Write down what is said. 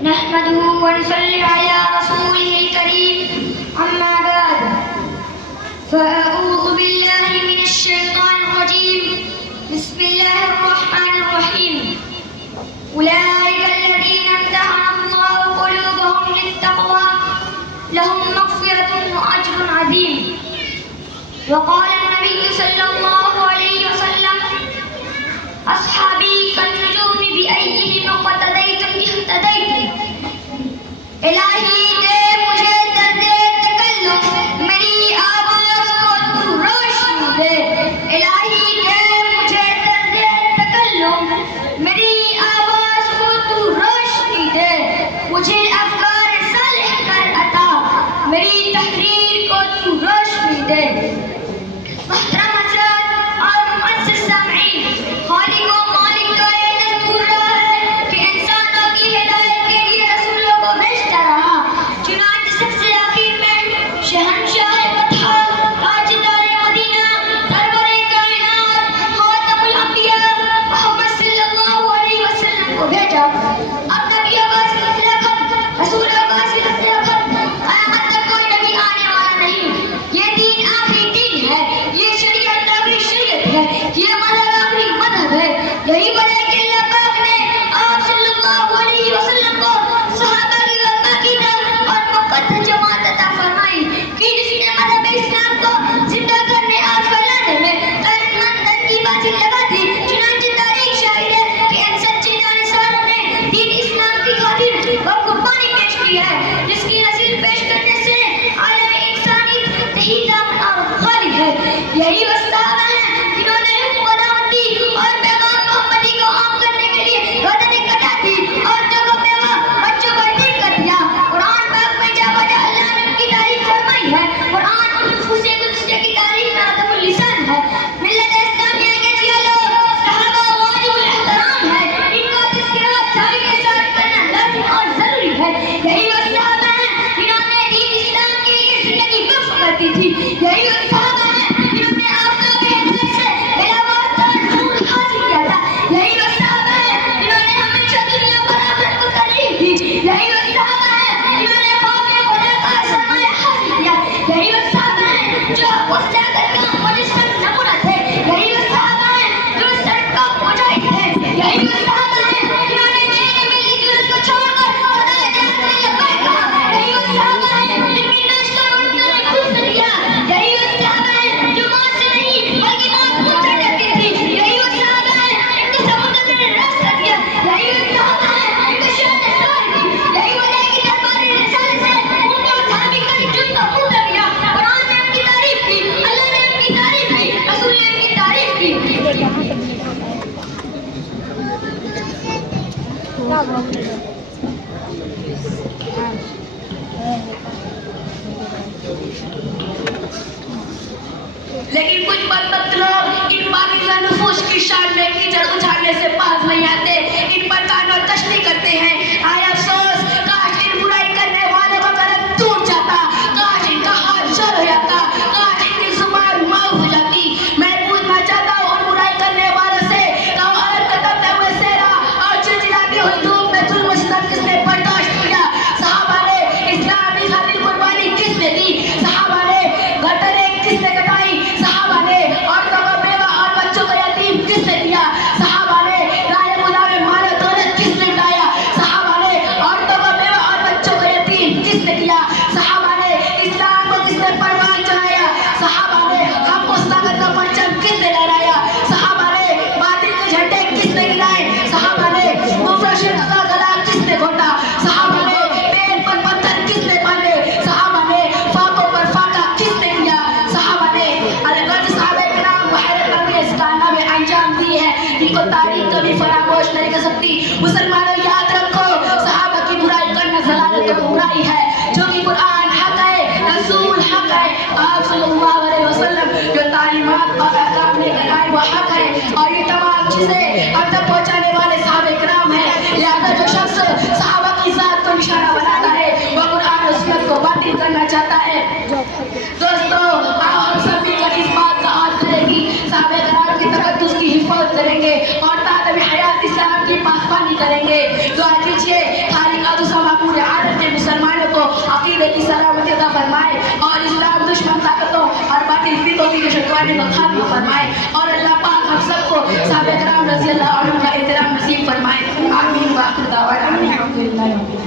نحمده ونصلي على رسوله الكريم أما بعد فأعوذ بالله من الشيطان الرجيم بسم الله الرحمن الرحيم أولئك الذين امتحن الله قلوبهم للتقوى لهم مغفرة وأجر عظيم وقال النبي صلى الله عليه وسلم أصحابي كالنجوم بأيهم اقتديتم اهتديتم الہی دے مجھے درد تکلم میری آواز کو تو روشنی دے الہی دے مجھے درد تکلم میری آواز کو تو روشنی دے مجھے افکار صالح کر عطا میری تحریر کو تو روشنی دے محترم حضرات اور معزز سامعین خالق و مالک کا یہ دستور رہا ہے کہ انسانوں کی ہدایت کے لیے رسولوں کو بھیجتا رہا چنانچہ سب سے آخر میں شہنشاہ فتح تاجدار مدینہ سرور کائنات خاتم الانبیاء محمد صلی اللہ علیہ وسلم کو بھیجا اب نبیوں کا سلسلہ ختم رسولوں کا سلسلہ ختم قیامت تک کوئی نبی آنے والا نہیں یہ دین آخری دین ہے یہ شریعت آخری شریعت ہے یہ مذہب آخری مذہب ہے یہی وجہ کہ اللہ پاک نے آپ صلی اللہ علیہ وسلم کو صحابہ کی باقاعدہ اور مقدس جماعت عطا فرمائی کہ جس نے مذہب اسلام کو زندہ کرنے اور پھیلانے میں تن من دھن کی بازی لگا دی چنانچہ تاریخ شاہد ہے کہ ان سچے جانشینوں نے دین اسلام کی خاطر وہ قربانی پیش کی ہے جس کی نظیر پیش کرنے سے عالم انسانیت تحید اور خالی ہے یہی وہ صحابہ ہیں جنہوں نے خداوندی اور پیغام محمدی کو عام کرنے کے لیے گردنیں کٹا دی اور جگہ پیغام بچوں کو یتیم کر دیا قرآن پاک میں جا بجا اللہ نے ان کی تعریف فرمائی ہے قرآن ان نفوس قدسیہ کی تعریف میں عدم اللسان ہے ملت اسلامیہ کے جیا لوگ صحابہ واجب الاحترام ہے ان کا تذکرہ سچائی کے ساتھ کرنا لازم اور ضروری ہے یہی وہ صحابہ ہیں جنہوں نے دین اسلام کے لیے زندگی وقف کر دی تھی یہی وہ صحابہ ہیں جنہوں نے آفتاب ہدایت سے بلا واسطہ نور حاصل کیا تھا یہی وہ صحابہ ہیں جنہوں نے ہمیشہ دنیا پر آخرت کو ترجیح دی یہی وہ صحابہ ہیں جنہوں نے قوم خدا کا سرمایہ حاصل کیا یہی وہ صحابہ ہیں جو وسیع کر کا مجسم نمونہ تھے یہی وہ صحابہ ہیں جو سڑک کا مجاہد تھے یہی وہ صحابہ ہیں جنہوں نے جینے میں ہجرت کو چھوڑ کر خدا جان میں لبیک کہا یہی وہ صحابہ ہیں جن کی نشت اور ان نے خود سے دیا یہی وہ صحابہ ہیں جو ماں سے نہیں بلکہ ماں خود سے ڈرتی تھی یہی وہ صحابہ ہیں ان کو سمندر نے راستہ دیا یہی وہ صحابہ ہیں ان کو شہد سوار دی یہی وجہ ہے کہ دربار رسالت سے ان کو صحابی کا جن کا پوچھا گیا قرآن نے ان کی تعریف کی اللہ نے ان کی تعریف کی رسول نے ان کی تعریف کی لیکن کچھ بدبخت لوگ ان پاکیزہ نفوس کی شان میں کیچڑ اچھالنے سے باز نہیں آتے ان پر کان اور تشریح کرتے ہیں آئے افسوس کاش ان برائی کرنے والے کا قلم ٹوٹ جاتا کاش ان کا ہاتھ جل ہو جاتا کاش ان کی زبان معاف ہو جاتی میں پوچھنا چاہتا ہوں ان برائی کرنے والوں سے کہ وہ عرب کا دبتے ہوئے سہرا اور چلچلاتی ہوئی دھوپ میں ظلم و ستم کس نے برداشت کیا صحابہ نے اسلام کی خاطر قربانی کس نے دی صحابہ نے گردنیں کس نے کٹائی صحابہ نے عورتوں کو بیوہ اور بچوں کو یتیم کس نے دیا صحابہ نے رائے خدا میں مال و دولت کس نے اٹھایا صحابہ نے عورتوں کو بیوہ اور بچوں کو یتیم کس نے دیا صحابہ نے اسلام کو کس نے پروان چڑھایا صحابہ نے ہم کو طاقت کا پرچم کس نے لہرایا صحابہ نے باطل کے جھنڈے کس نے گرائے صحابہ نے کفر و شرک کا گلا کس نے گھونٹا صحابہ نے پیر پر پتھر کس نے باندھے صحابہ نے فاقوں پر فاقہ کس نے کیا صحابہ نے الگ صحابہ کرام بحیرت انگیز کارنامے انجام دیے ہیں جن کو تاریخ کبھی فراموش نہیں کر سکتی مسلمانوں یاد رکھو صحابہ کی برائی کرنا ضلالت و گمراہی ہے جو کہ قرآن حق ہے رسول حق ہے آپ صلی اللہ علیہ وسلم جو تعلیمات اور احکام لے کر آئے وہ حق ہے اور یہ تمام چیزیں اب تک پہنچانے والے صحابہ کرام ہیں لہذا جو شخص صحابہ کی ذات کو نشانہ بناتا ہے وہ قرآن و سنت کو باطل کرنا چاہتا ہے دوستو ہم سب مل کر اس بات کا عہد کریں گی صحابہ کرام کی تقدس کی حفاظت کریں گے اور تعلیم حیات اسلام کی پاسبانی کریں گے دعا کیجیے خالق مسلمانوں کو عقیدے کی سلامتی عطا فرمائے اور اسلام دشمن طاقتوں اور باطل فتنوں کی دشمنی کو ختم فرمائے اور اللہ پاک ہم سب کو صحابہ کرام رضی اللہ عنہم کا احترام نصیب فرمائے. آمین. وآخر دعوانا الحمدللہ.